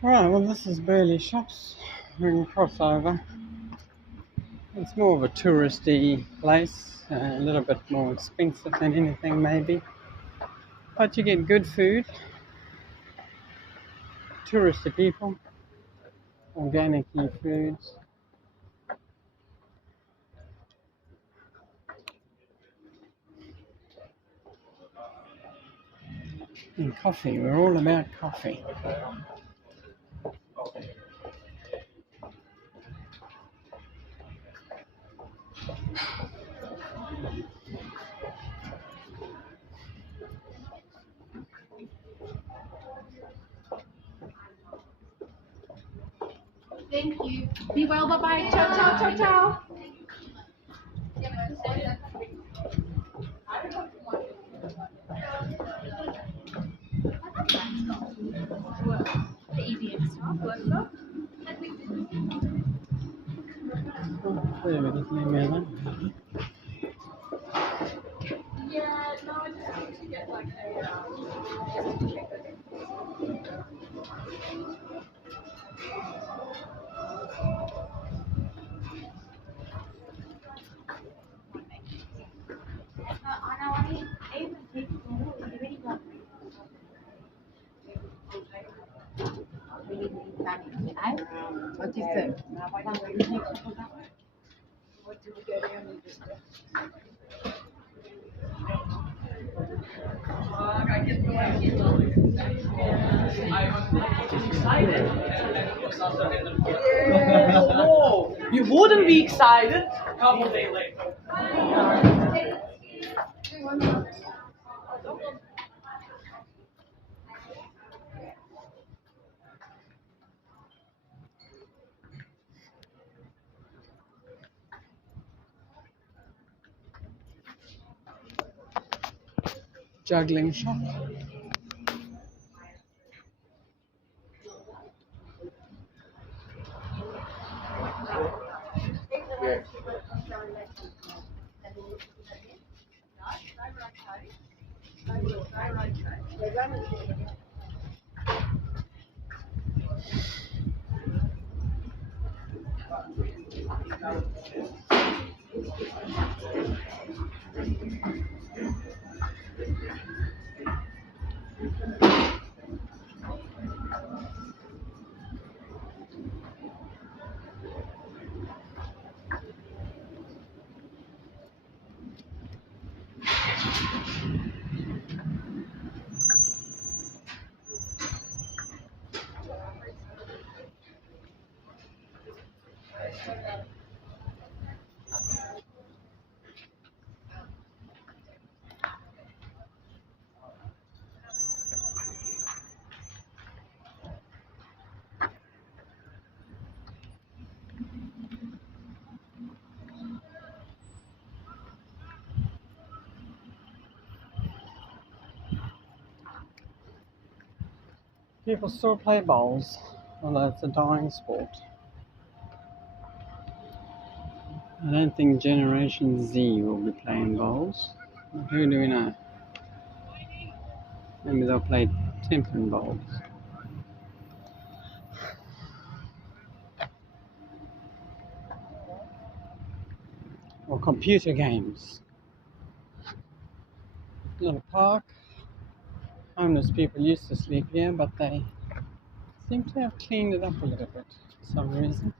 Right, well this is Burley Shops. We can cross over. It's more of a touristy place, a little bit more expensive than anything maybe. But you get good food, touristy people, organic foods. And coffee, we're all about coffee. Thank you. Be well, bye-bye. Ciao, ciao, ciao, ciao. The EVM staff workshop. There we go. Yeah, no, I just need to get like What is it? What did we go down just Whoa, you wouldn't be excited a couple days later. Juggling shop. People still play bowls, although it's a dying sport. I don't think Generation Z will be playing bowls. Who do we know? Maybe they'll play Templin bowls. Or computer games. Little park. Homeless people used to sleep here, but they seem to have cleaned it up a little bit for some reason.